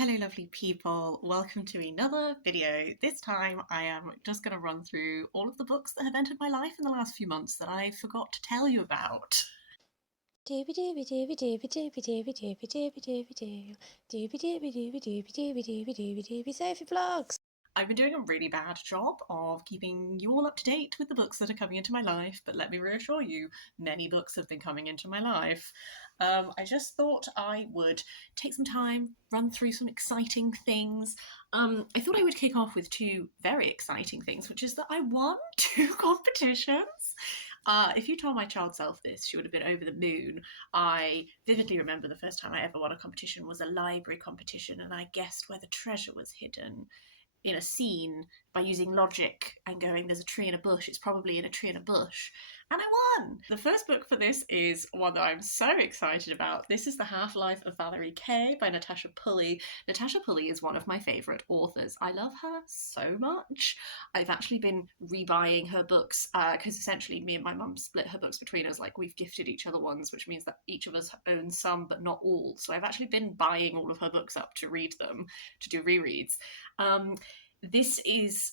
Hello lovely people, welcome to another video. This time I am just going to run through all of the books that have entered my life in the last few months that I forgot to tell you about. Doobie doobie doobie doobie doobie doobie doobie doobie doobie doo. Doobie doobie doobie doobie doobie doobie doobie doobie Sophie Vlogs. I've been doing a really bad job of keeping you all up to date with the books that are coming into my life, but let me reassure you, many books have been coming into my life. I just thought I would take some time, run through some exciting things. I thought I would kick off with two very exciting things, which is that I won two competitions. If you told my child self this, she would have been over the moon. I vividly remember the first time I ever won a competition was a library competition, and I guessed where the treasure was hidden in a scene by using logic and going, there's a tree in a bush, it's probably in a tree in a bush. And I won! The first book for this is one that I'm so excited about. This is The Half-Life of Valery K by Natasha Pulley. Natasha Pulley is one of my favourite authors. I love her so much. I've actually been rebuying her books because essentially me and my mum split her books between us. Like, we've gifted each other ones, which means that each of us owns some but not all. So I've actually been buying all of her books up to read them, to do rereads.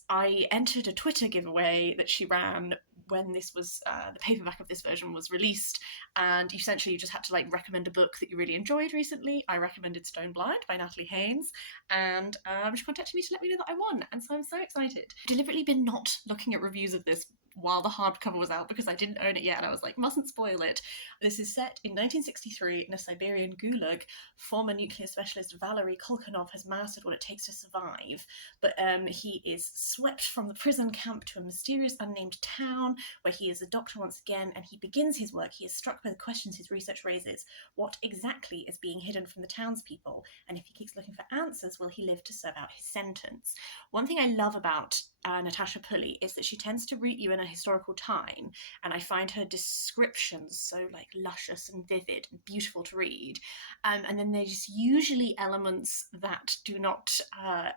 I entered a Twitter giveaway that she ran when this was the paperback of this version was released, and essentially you just had to like recommend a book that you really enjoyed recently. I recommended Stone Blind by Natalie Haynes, and she contacted me to let me know that I won, and so I'm so excited. I've deliberately been not looking at reviews of this while the hardcover was out because I didn't own it yet, and I was like, mustn't spoil it. This is set in 1963 in a Siberian gulag. Former nuclear specialist Valery Kolkanov has mastered what it takes to survive, but he is swept from the prison camp to a mysterious unnamed town where he is a doctor once again, and he begins his work. He is struck by the questions his research raises. What exactly is being hidden from the townspeople? And if he keeps looking for answers, will he live to serve out his sentence? One thing I love about Natasha Pulley is that she tends to root you in a historical time, and I find her descriptions so like luscious and vivid and beautiful to read. And then there's usually elements that do not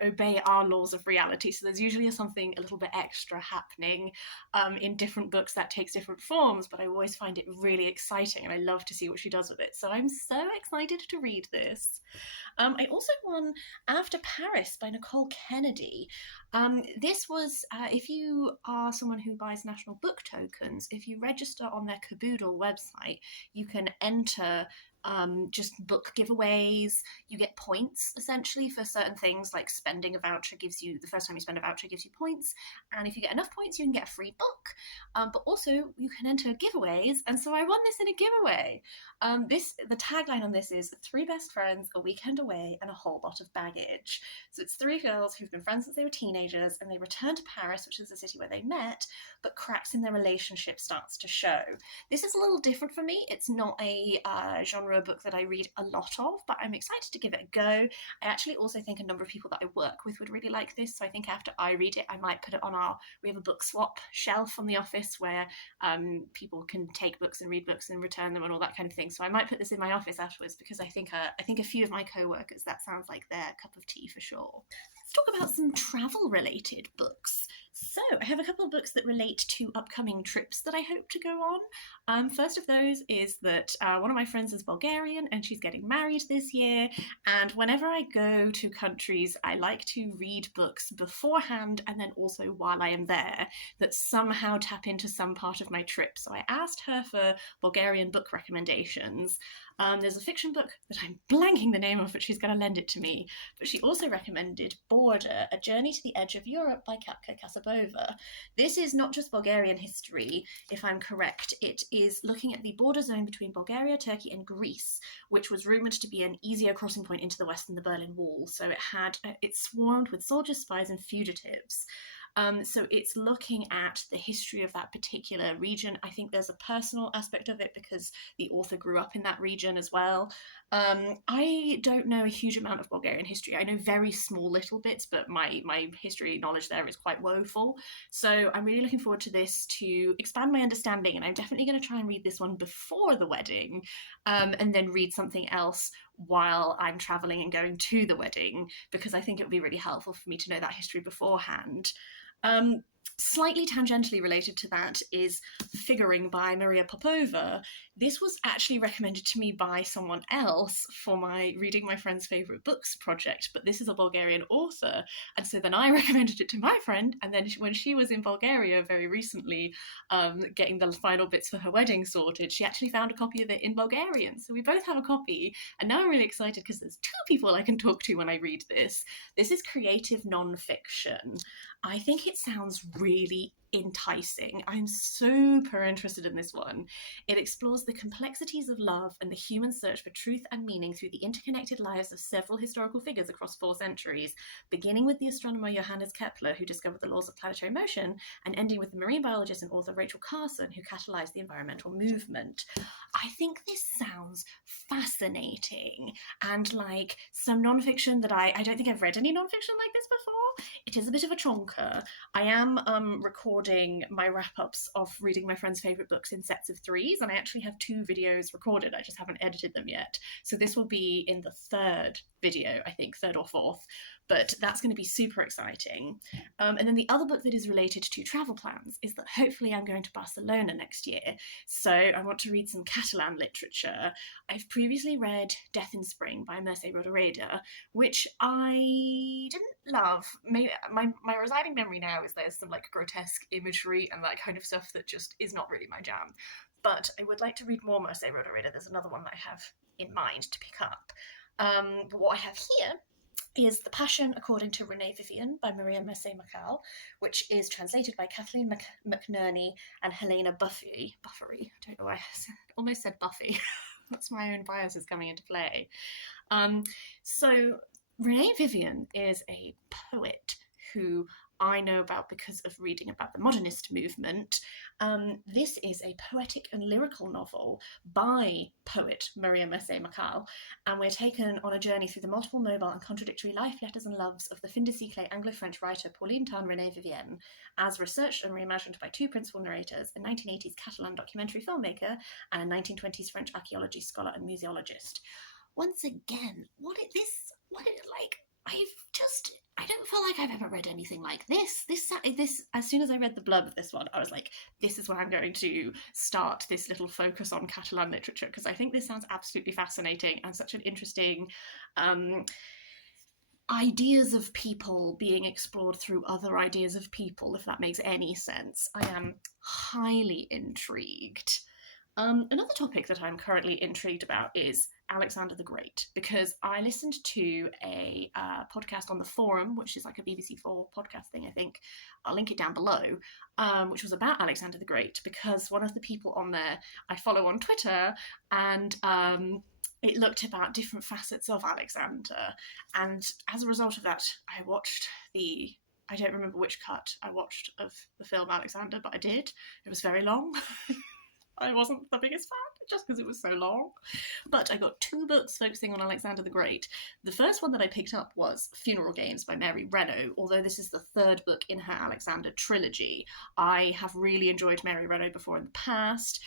obey our laws of reality. So there's usually something a little bit extra happening in different books that takes different forms, but I always find it really exciting and I love to see what she does with it. So I'm so excited to read this. I also won After Paris by Nicole Kennedy. This was, if you are someone who buys national book tokens, if you register on their Caboodle website, you can enter just book giveaways. You get points essentially for certain things, like spending a voucher gives you, the first time you spend a voucher gives you points, and if you get enough points you can get a free book. But also you can enter giveaways, and so I won this in a giveaway. The tagline on this is 3 best friends, a weekend away, and a whole lot of baggage. So it's 3 girls who've been friends since they were teenagers, and they return to Paris, which is the city where they met, but cracks in their relationship starts to show. This is a little different for me. It's not a genre book that I read a lot of, but I'm excited to give it a go. I actually also think a number of people that I work with would really like this, so I think after I read it, I might put it on we have a book swap shelf on the office where people can take books and read books and return them and all that kind of thing. So I might put this in my office afterwards because I think a few of my co-workers, that sounds like their cup of tea for sure. Let's talk about some travel-related books. So I have a couple of books that relate to upcoming trips that I hope to go on. First of those is that one of my friends is Bulgarian and she's getting married this year. And whenever I go to countries, I like to read books beforehand and then also while I am there that somehow tap into some part of my trip. So I asked her for Bulgarian book recommendations. There's a fiction book that I'm blanking the name of, but she's going to lend it to me. But she also recommended Border, A Journey to the Edge of Europe by Kapka Kassabova. This is not just Bulgarian history, if I'm correct. It is looking at the border zone between Bulgaria, Turkey, and Greece, which was rumoured to be an easier crossing point into the West than the Berlin Wall. So it swarmed with soldiers, spies, and fugitives. So it's looking at the history of that particular region. I think there's a personal aspect of it because the author grew up in that region as well. I don't know a huge amount of Bulgarian history. I know very small little bits, but my history knowledge there is quite woeful. So I'm really looking forward to this to expand my understanding, and I'm definitely going to try and read this one before the wedding, and then read something else while I'm traveling and going to the wedding, because I think it would be really helpful for me to know that history beforehand. Slightly tangentially related to that is Figuring by Maria Popova. This was actually recommended to me by someone else for my Reading My Friend's Favourite Books project, but this is a Bulgarian author. And so then I recommended it to my friend, and then when she was in Bulgaria very recently, getting the final bits for her wedding sorted, she actually found a copy of it in Bulgarian. So we both have a copy, and now I'm really excited because there's 2 people I can talk to when I read this. This is creative non-fiction. I think it sounds really enticing. I'm super interested in this one. It explores the complexities of love and the human search for truth and meaning through the interconnected lives of several historical figures across 4 centuries, beginning with the astronomer Johannes Kepler, who discovered the laws of planetary motion, and ending with the marine biologist and author Rachel Carson, who catalyzed the environmental movement. I think this sounds fascinating and like some nonfiction that I don't think I've read any nonfiction like this before. It is a bit of a chonker. I am recording my wrap-ups of Reading My Friend's Favourite Books in sets of 3s, and I actually have 2 videos recorded. I just haven't edited them yet. So this will be in the 3rd video, I think, 3rd or 4th. But that's going to be super exciting. And then the other book that is related to travel plans is that hopefully I'm going to Barcelona next year. So I want to read some Catalan literature. I've previously read Death in Spring by Merce, which I didn't love. Maybe my residing memory now is there's some like grotesque imagery and that kind of stuff that just is not really my jam. But I would like to read more Merce. There's another one that I have in mind to pick up. But what I have here is The Passion According to Renee Vivien by Maria Merce-Marcal, which is translated by Kathleen McNerney and Helena Buffery. I don't know why I almost said Buffy. That's my own biases coming into play. So Renee Vivien is a poet who I know about because of reading about the modernist movement. This is a poetic and lyrical novel by poet Maria Merce-Marcal, and we're taken on a journey through the multiple, mobile, and contradictory life, letters, and loves of the fin de siècle Anglo-French writer Pauline Tan Renee Vivien, as researched and reimagined by 2 principal narrators, a 1980s Catalan documentary filmmaker and a 1920s French archaeology scholar and museologist. Once again, what is like? I don't feel like I've ever read anything like this. This, as soon as I read the blurb of this one, I was like, this is where I'm going to start this little focus on Catalan literature, because I think this sounds absolutely fascinating and such an interesting ideas of people being explored through other ideas of people, if that makes any sense. I am highly intrigued. Another topic that I'm currently intrigued about is Alexander the Great, because I listened to a podcast on the Forum, which is like a BBC4 podcast thing, I think. I'll link it down below, which was about Alexander the Great, because one of the people on there I follow on Twitter, and it looked about different facets of Alexander. And as a result of that, I watched I don't remember which cut I watched of the film Alexander, but I did. It was very long. I wasn't the biggest fan, just because it was so long. But I got 2 books focusing on Alexander the Great. The first one that I picked up was Funeral Games by Mary Renault, although this is the 3rd book in her Alexander trilogy. I have really enjoyed Mary Renault before in the past.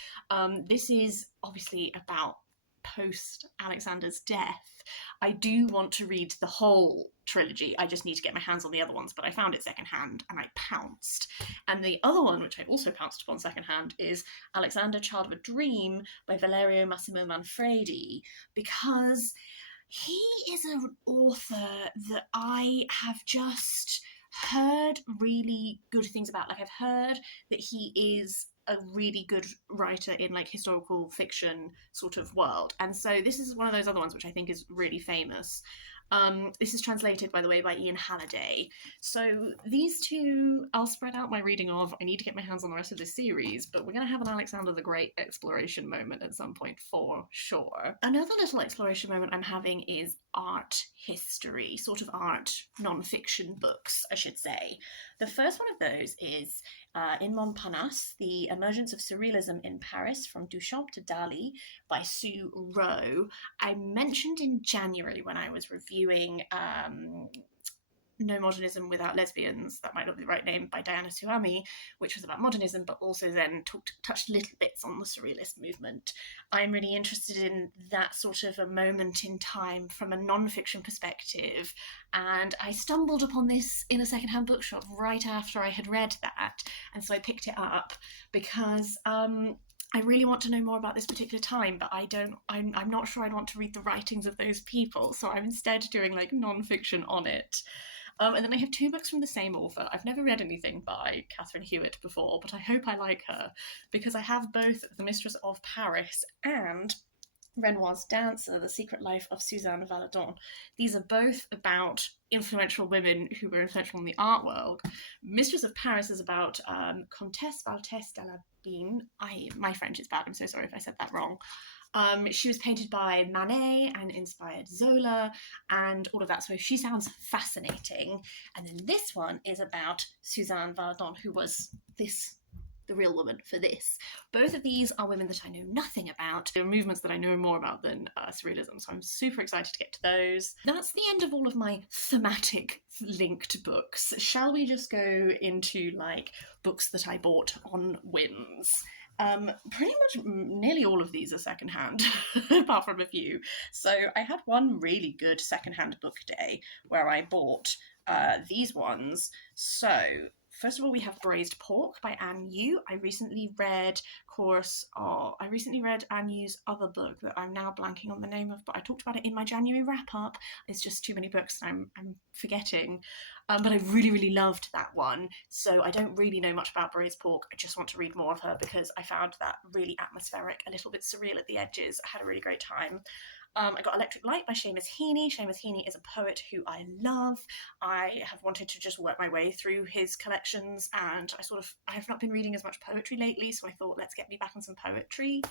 This is obviously about post-Alexander's death. I do want to read the whole trilogy. I just need to get my hands on the other ones, but I found it secondhand and I pounced. And the other one, which I also pounced upon secondhand, is Alexander, Child of a Dream by Valerio Massimo Manfredi, because he is an author that I have just heard really good things about. Like, I've heard that he is a really good writer in like historical fiction sort of world, and so this is one of those other ones which I think is really famous. This is translated, by the way, by Iain Halliday. So these 2 I'll spread out my reading of. I need to get my hands on the rest of this series, but we're going to have an Alexander the Great exploration moment at some point for sure. Another little exploration moment I'm having is art history, sort of art non-fiction books, I should say. The first one of those is in Montparnasse, The Emergence of Surrealism in Paris, from Duchamp to Dali by Sue Rowe. I mentioned in January when I was reviewing No Modernism Without Lesbians, that might not be the right name, by Diana Suami, which was about modernism, but also then touched little bits on the Surrealist movement. I'm really interested in that sort of a moment in time from a non-fiction perspective, and I stumbled upon this in a secondhand bookshop right after I had read that, and so I picked it up because I really want to know more about this particular time, but I'm not sure I'd want to read the writings of those people, so I'm instead doing like non-fiction on it. And then I have two books from the same author. I've never read anything by Catherine Hewitt before, but I hope I like her because I have both The Mistress of Paris and Renoir's Dancer, The Secret Life of Suzanne Valadon. These are both about influential women who were influential in the art world. Mistress of Paris is about Comtesse Valtesse de la Bine. My French is bad, I'm so sorry if I said that wrong. She was painted by Manet and inspired Zola and all of that, so she sounds fascinating. And then this one is about Suzanne Valadon, who was the real woman for this. Both of these are women that I know nothing about. They're movements that I know more about than Surrealism, so I'm super excited to get to those. That's the end of all of my thematic linked books. Shall we just go into like books that I bought on whims? Pretty much nearly all of these are secondhand, apart from a few. So I had one really good secondhand book day where I bought these ones. So first of all, we have Braised Pork by Anne Yu. I recently read Anne Yu's other book that I'm now blanking on the name of, but I talked about it in my January wrap-up. It's just too many books and I'm forgetting. But I really, really loved that one. So I don't really know much about Braised Pork. I just want to read more of her because I found that really atmospheric, a little bit surreal at the edges. I had a really great time. I got Electric Light by Seamus Heaney. Seamus Heaney is a poet who I love. I have wanted to just work my way through his collections, and I have not been reading as much poetry lately, so I thought, let's get me back on some poetry.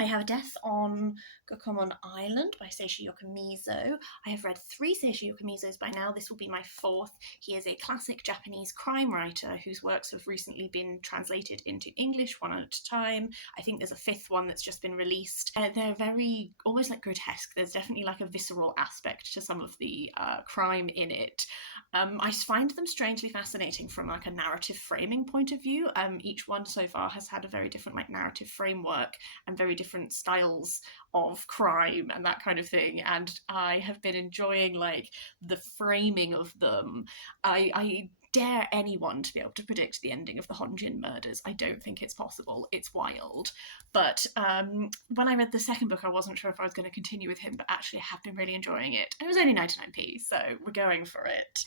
I have Death on Gokomon Island by Seishi Yokomizo. I have read 3 Seishi Yokomizos by now. This will be my 4th. He is a classic Japanese crime writer whose works have recently been translated into English one at a time. I think there's a 5th one that's just been released. They're very, almost like grotesque. There's definitely like a visceral aspect to some of the crime in it. I find them strangely fascinating from like a narrative framing point of view. Each one so far has had a very different like narrative framework and very different styles of crime and that kind of thing, and I have been enjoying like the framing of them. I dare anyone to be able to predict the ending of the Honjin murders. I don't think it's possible. It's wild. But when I read the second book, I wasn't sure if I was going to continue with him, but actually I have been really enjoying it. And it was only 99p, so we're going for it.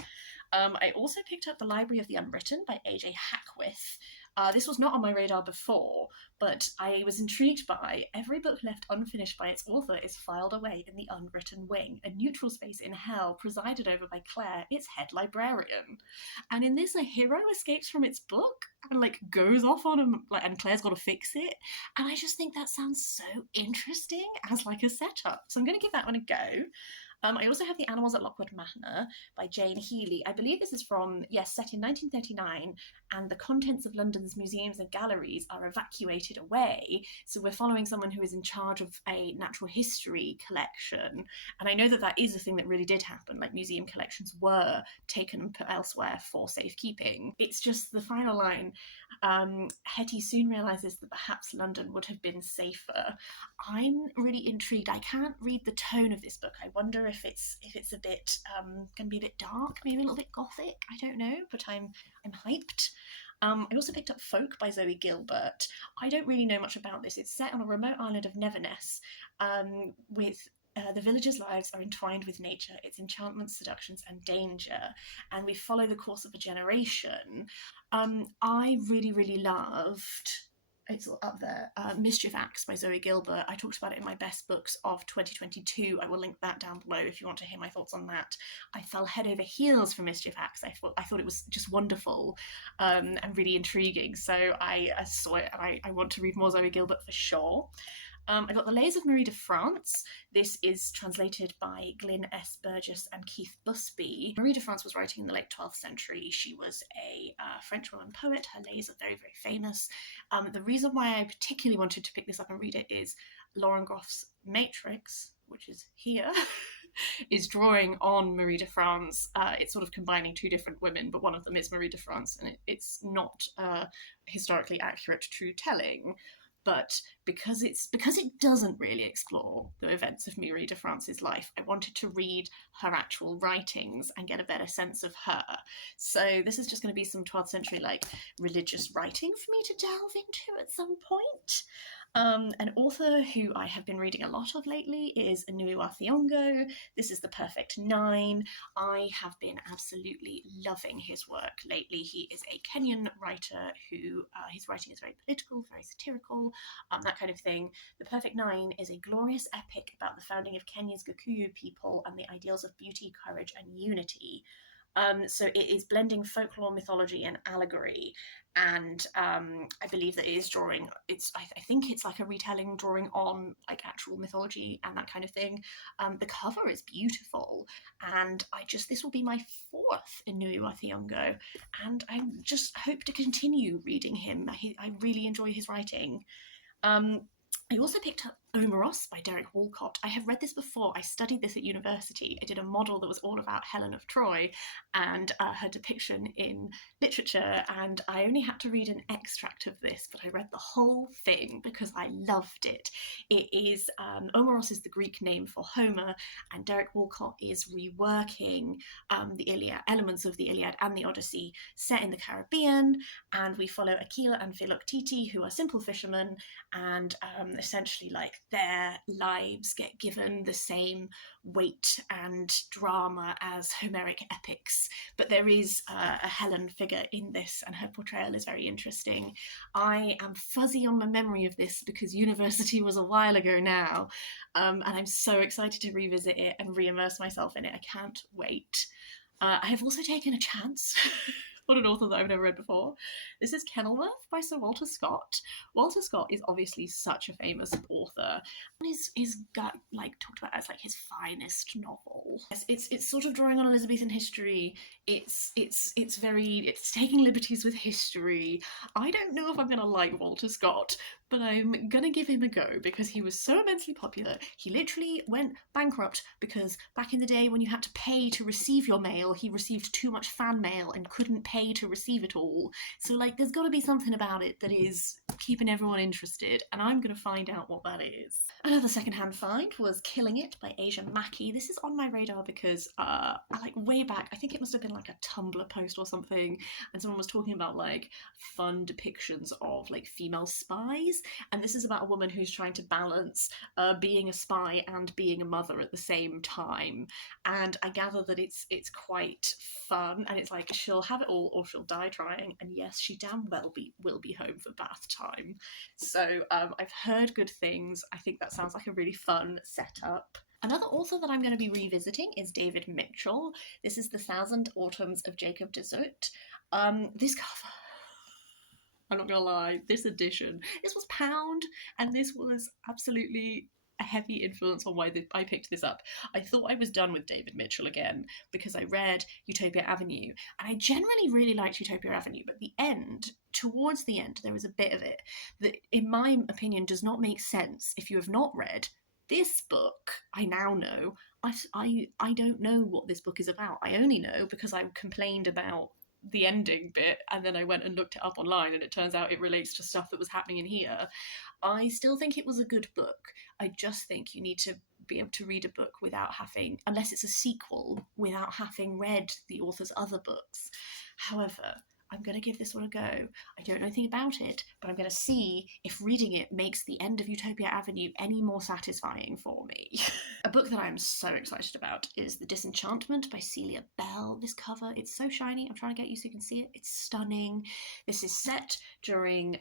I also picked up The Library of the Unwritten by A.J. Hackworth. This was not on my radar before, but I was intrigued by every book left unfinished by its author is filed away in the unwritten wing, a neutral space in hell presided over by Claire, its head librarian. And in this, a hero escapes from its book and like goes off on him, like, and Claire's got to fix it. And I just think that sounds so interesting as like a setup. So I'm going to give that one a go. I also have The Animals at Lockwood Manor by Jane Healy. I believe this is set in 1939, and the contents of London's museums and galleries are evacuated away. So we're following someone who is in charge of a natural history collection. And I know that that is a thing that really did happen. Like museum collections were taken and put elsewhere for safekeeping. It's just the final line. Hetty soon realizes that perhaps London would have been safer. I'm really intrigued. I can't read the tone of this book. I wonder if it's a bit going to be a bit dark, maybe a little bit gothic. I don't know, but I'm hyped. I also picked up Folk by Zoe Gilbert. I don't really know much about this. It's set on a remote island of Neverness, with the villagers' lives are entwined with nature, its enchantments, seductions, and danger, and we follow the course of a generation. I really, really loved, it's up there, Mischief Acts by Zoe Gilbert. I talked about it in my best books of 2022. I will link that down below if you want to hear my thoughts on that. I fell head over heels for Mischief Acts. I thought it was just wonderful and really intriguing. So I saw it and I want to read more Zoe Gilbert for sure. I got The Lays of Marie de France. This is translated by Glyn S. Burgess and Keith Busby. Marie de France was writing in the late 12th century. She was a French woman poet. Her lays are very, very famous. The reason why I particularly wanted to pick this up and read it is Lauren Groff's Matrix, which is here, is drawing on Marie de France. It's sort of combining two different women, but one of them is Marie de France, and it's not historically accurate true telling. But because it doesn't really explore the events of Marie de France's life, I wanted to read her actual writings and get a better sense of her. So this is just going to be some 12th century like religious writing for me to delve into at some point. An author who I have been reading a lot of lately is Inua Thiongo. This is The Perfect Nine. I have been absolutely loving his work lately. He is a Kenyan writer who his writing is very political, very satirical, that kind of thing. The Perfect Nine is a glorious epic about the founding of Kenya's Gikuyu people and the ideals of beauty, courage, and unity. So it is blending folklore, mythology, and allegory, and I believe that it is drawing. I think it's like a retelling, drawing on like actual mythology and that kind of thing. The cover is beautiful, and this will be my fourth Inui Thiongo, and I just hope to continue reading him. I really enjoy his writing. I also picked up Omeros by Derek Walcott. I have read this before. I studied this at university. I did a model that was all about Helen of Troy and her depiction in literature, and I only had to read an extract of this, but I read the whole thing because I loved it. It is, Omeros is the Greek name for Homer, and Derek Walcott is reworking the Iliad, elements of the Iliad and the Odyssey set in the Caribbean, and we follow Aquila and Philoctete, who are simple fishermen, and essentially like their lives get given the same weight and drama as Homeric epics, but there is a Helen figure in this, and her portrayal is very interesting. I am fuzzy on my memory of this because university was a while ago now, and I'm so excited to revisit it and re-immerse myself in it. I can't wait. I have also taken a chance on an author that I've never read before. This is Kenilworth by Sir Walter Scott. Walter Scott is obviously such a famous author, and is got like talked about as like his finest novel. It's sort of drawing on Elizabethan history. It's taking liberties with history. I don't know if I'm gonna like Walter Scott, but I'm gonna give him a go because he was so immensely popular. He literally went bankrupt because back in the day when you had to pay to receive your mail, he received too much fan mail and couldn't pay to receive it all. So like there's got to be something about it that is keeping everyone interested, and I'm going to find out what that is. Another secondhand find was Killing It by Asia Mackey. This is on my radar because like way back, I think it must have been like a Tumblr post or something, and someone was talking about like fun depictions of like female spies, and this is about a woman who's trying to balance being a spy and being a mother at the same time, and I gather that it's quite fun, and it's like she'll have it all or she'll die trying, and yes, she damn well will be home for bath time. So I've heard good things. I think that sounds like a really fun setup. Another author that I'm going to be revisiting is David Mitchell. This is The Thousand Autumns of Jacob de Zoet. This cover, I'm not gonna lie, this edition, this was £1, and this was absolutely a heavy influence on why I picked this up. I thought I was done with David Mitchell again because I read Utopia Avenue, and I generally really liked Utopia Avenue, but towards the end, there was a bit of it that, in my opinion, does not make sense if you have not read this book. I now know. I don't know what this book is about. I only know because I complained about the ending bit, and then I went and looked it up online, and it turns out it relates to stuff that was happening in here. I still think it was a good book. I just think you need to be able to read a book without having, unless it's a sequel, without having read the author's other books. However, I'm going to give this one a go. I don't know anything about it, but I'm going to see if reading it makes the end of Utopia Avenue any more satisfying for me. A book that I'm so excited about is The Disenchantment by Celia Bell. This cover, it's so shiny. I'm trying to get you so you can see it. It's stunning. This is set during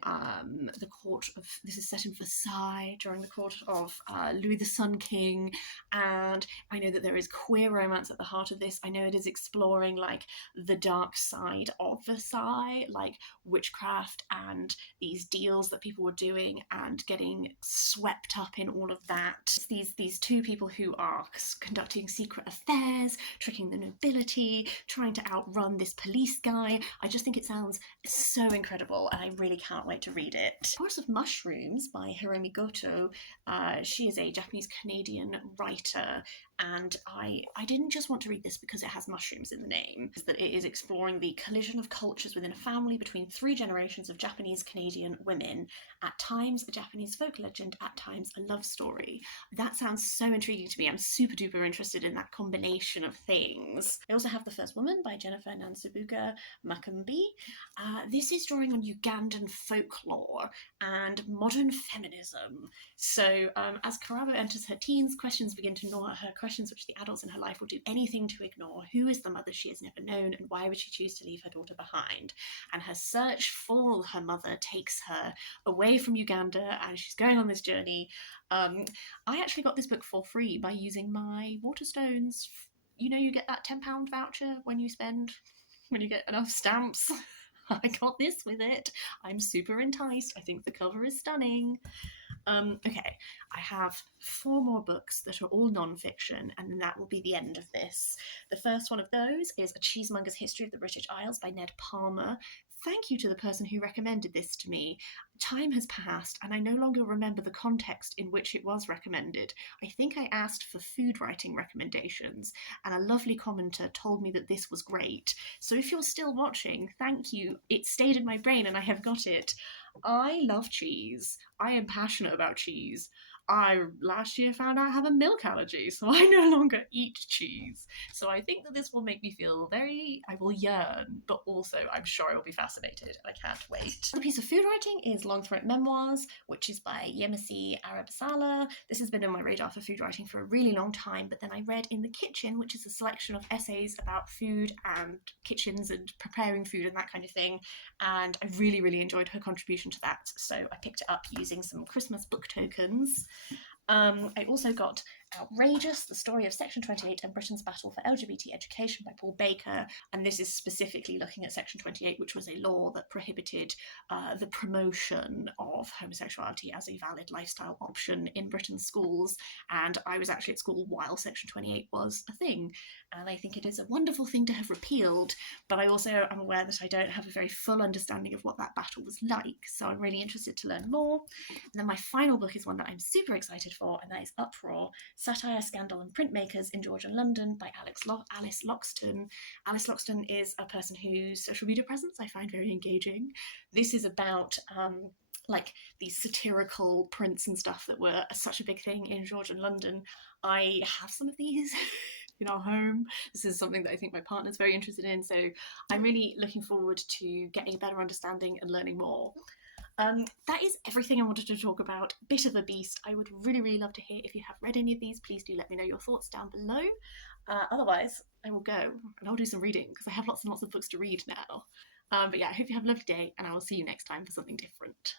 this is set in Versailles during the court of Louis the Sun King, and I know that there is queer romance at the heart of this. I know it is exploring like the dark side of Versailles, like witchcraft and these deals that people were doing and getting swept up in all of that. These two people who are conducting secret affairs, tricking the nobility, trying to outrun this police guy. I just think it sounds so incredible, and I really can't wait to read it. Chorus of Mushrooms by Hiromi Goto. She is a Japanese-Canadian writer, And I didn't just want to read this because it has mushrooms in the name, is that it is exploring the collision of cultures within a family between 3 generations of Japanese Canadian women, at times a Japanese folk legend, at times a love story. That sounds so intriguing to me. I'm super duper interested in that combination of things. I also have The First Woman by Jennifer Nansubuga Makumbi. This is drawing on Ugandan folklore and modern feminism. So as Karabo enters her teens, questions begin to gnaw at her, questions which the adults in her life will do anything to ignore. Who is the mother she has never known, and why would she choose to leave her daughter behind? And her search for her mother takes her away from Uganda, and she's going on this journey. I actually got this book for free by using my Waterstones. You know, you get that £10 voucher when you get enough stamps. I got this with it. I'm super enticed. I think the cover is stunning. Okay, I have 4 more books that are all non-fiction, and then that will be the end of this. The first one of those is A Cheesemonger's History of the British Isles by Ned Palmer. Thank you to the person who recommended this to me. Time has passed, and I no longer remember the context in which it was recommended. I think I asked for food writing recommendations, and a lovely commenter told me that this was great. So if you're still watching, thank you. It stayed in my brain, and I have got it. I love cheese. I am passionate about cheese. I last year found out I have a milk allergy, so I no longer eat cheese. So I think that this will make me feel I will yearn, but also I'm sure I will be fascinated. I can't wait. The piece of food writing is Long Throat Memoirs, which is by Yemisi Arabasala. This has been on my radar for food writing for a really long time, but then I read In the Kitchen, which is a selection of essays about food and kitchens and preparing food and that kind of thing, and I really, really enjoyed her contribution to that, so I picked it up using some Christmas book tokens. I also got Outrageous, The Story of Section 28 and Britain's Battle for LGBT Education by Paul Baker, and this is specifically looking at Section 28, which was a law that prohibited the promotion of homosexuality as a valid lifestyle option in Britain's schools, and I was actually at school while Section 28 was a thing, and I think it is a wonderful thing to have repealed, but I also am aware that I don't have a very full understanding of what that battle was like, so I'm really interested to learn more. And then my final book is one that I'm super excited for, and that is Uproar, Satire, Scandal and Printmakers in Georgian London by Alice Loxton. Alice Loxton is a person whose social media presence I find very engaging. This is about like these satirical prints and stuff that were such a big thing in Georgian London. I have some of these in our home. This is something that I think my partner's very interested in, so I'm really looking forward to getting a better understanding and learning more. That is everything I wanted to talk about. Bit of a beast. I would really, really love to hear if you have read any of these. Please do let me know your thoughts down below. Otherwise, I will go and I'll do some reading because I have lots and lots of books to read now. But yeah, I hope you have a lovely day, and I will see you next time for something different.